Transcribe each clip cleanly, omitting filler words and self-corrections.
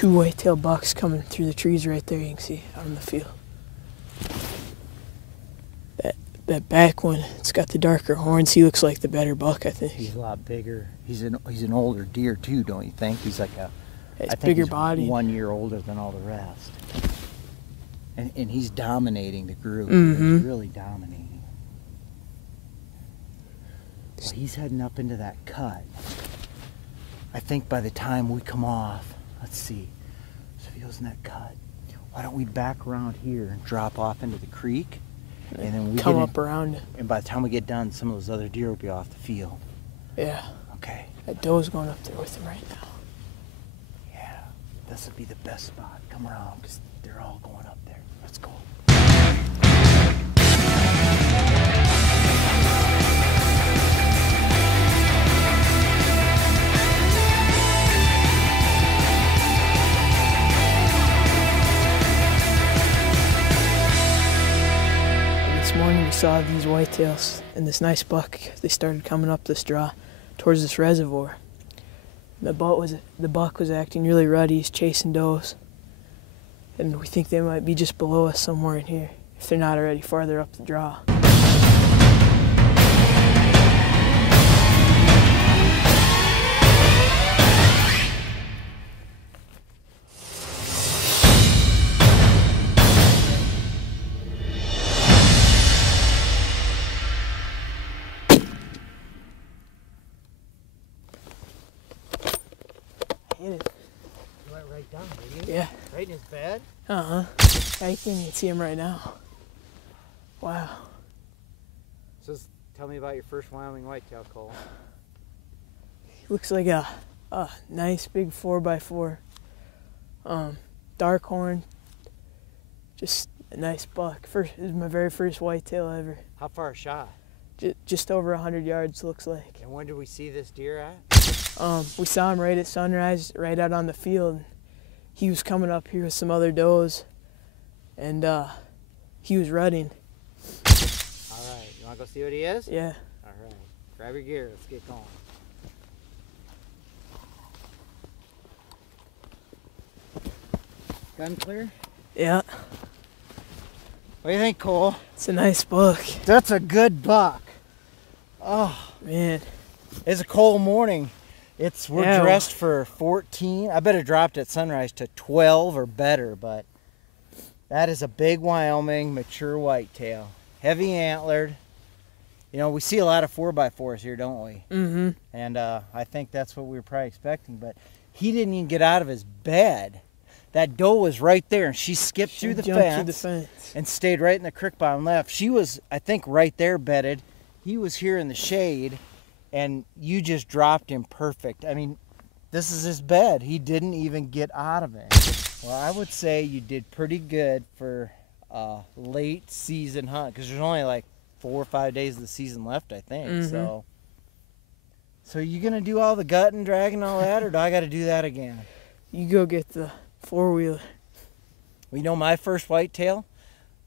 two whitetail bucks coming through the trees right there. You can see out in the field. That back one, it's got the darker horns. He looks like the better buck, I think. He's a lot bigger. He's an older deer too, don't you think? He's like a, It's I think bigger he's body. 1 year older than all the rest. And he's dominating the group. Mm-hmm. He's really dominating. Well, he's heading up into that cut. I think by the time we come off, let's see. So if he goes in that cut, why don't we back around here and drop off into the creek? And then we come get up around it. And by the time we get done, some of those other deer will be off the field. Yeah. Okay. That doe's going up there with him right now. Yeah. This would be the best spot. Come around, because they're all going up there. Let's go. This morning we saw these whitetails and this nice buck. They started coming up this draw towards this reservoir. The buck was acting really ruddy. He's chasing does, and we think they might be just below us somewhere in here if they're not already farther up the draw. Hit it. You went right down, didn't you? Yeah. Right in his bed? Uh-huh. I can even see him right now. Wow. So tell me about your first Wyoming whitetail, Cole. Looks like a nice big 4x4. Dark horn. Just a nice buck. This is my very first whitetail ever. How far a shot? Just over 100 yards, looks like. And when did we see this deer at? We saw him right at sunrise, right out on the field. He was coming up here with some other does, and he was rutting. All right, you want to go see what he is? Yeah. All right, grab your gear, let's get going. Gun clear? Yeah. What do you think, Cole? It's a nice buck. That's a good buck. Oh, Man. it's a cold morning. We're Yeah, dressed for 14. I bet it dropped at sunrise to 12 or better, but that is a big Wyoming mature whitetail. Heavy antlered. You know, we see a lot of 4x4s here, don't we? Mm-hmm. And I think that's what we were probably expecting, but he didn't even get out of his bed. That doe was right there, and she skipped through the fence and stayed right in the creek bottom left. She was, I think, right there bedded. He was here in the shade, and you just dropped him perfect. I mean, this is his bed. He didn't even get out of it. Well, I would say you did pretty good for a late season hunt, because there's only like 4 or 5 days of the season left, I think. Mm-hmm. So you gonna do all the gutting, dragging, all that, or do I got to do that again? You go get the 4-wheeler. Well, you know, my first whitetail,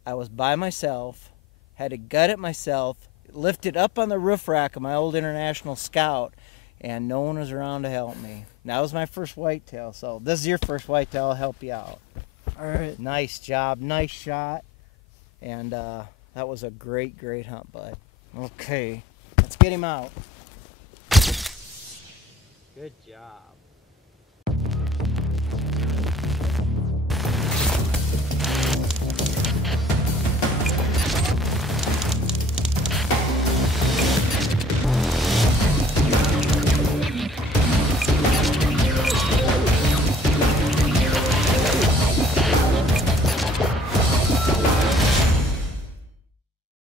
I was by myself, had to gut it myself, lift it up on the roof rack of my old International Scout, and no one was around to help me. That was my first whitetail, so this is your first whitetail. I'll help you out. All right. Nice job, nice shot, and that was a great, great hunt, bud. Okay, let's get him out. Good job.